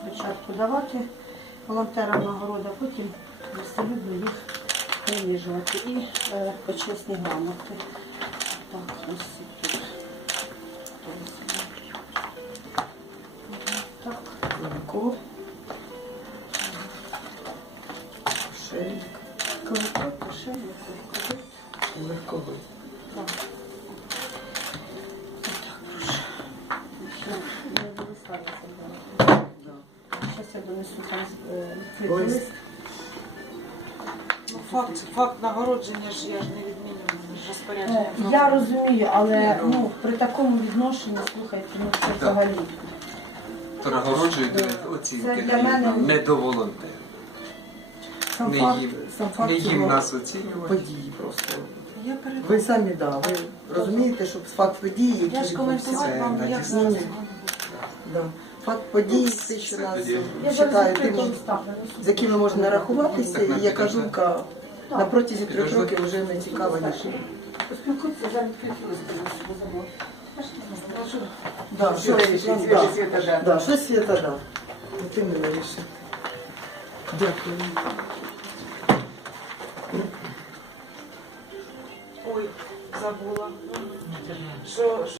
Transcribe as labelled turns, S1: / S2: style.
S1: спочатку давати волонтерам нагороду, а потім веселюбно їх принижувати. І е, почесні грамоти. Так, ось тут. Так.
S2: Ланко. Шейк.
S1: Колокот, кишені, колокот.
S2: Легковий.
S1: Так. Отак, прошу. Донесла я це брала. Зараз я донесу там е,
S2: Ось.
S1: лист.
S3: Ну, факт, факт нагородження ж я ж не відмінюю, ж розпорядження.
S1: Е, Я розумію, але ну, при такому відношенні, слухайте, ну це взагалі.
S4: Нагороджують
S1: Це
S4: оцінки,
S1: для мене-
S4: не до волонтерів.
S1: Сам
S4: Не
S1: факт,
S4: їм,
S1: сам факт
S4: не їм
S1: цього.
S4: нас оцінювати.
S2: Події просто.
S3: Я перед...
S2: Ви самі, да, ви розумієте, що факт події, які
S3: Я ж коментувати вам як зараз.
S2: Да. Факт події, те, що
S4: Це
S2: нас тим, з якими можна рахуватися, і яка думка на протязі трьох років вже не цікава.
S1: Поспілкуйтеся, за.
S2: Да, що да, да, що світа дав. От іменно рішив. Дякую.
S3: Ой, забула. Що,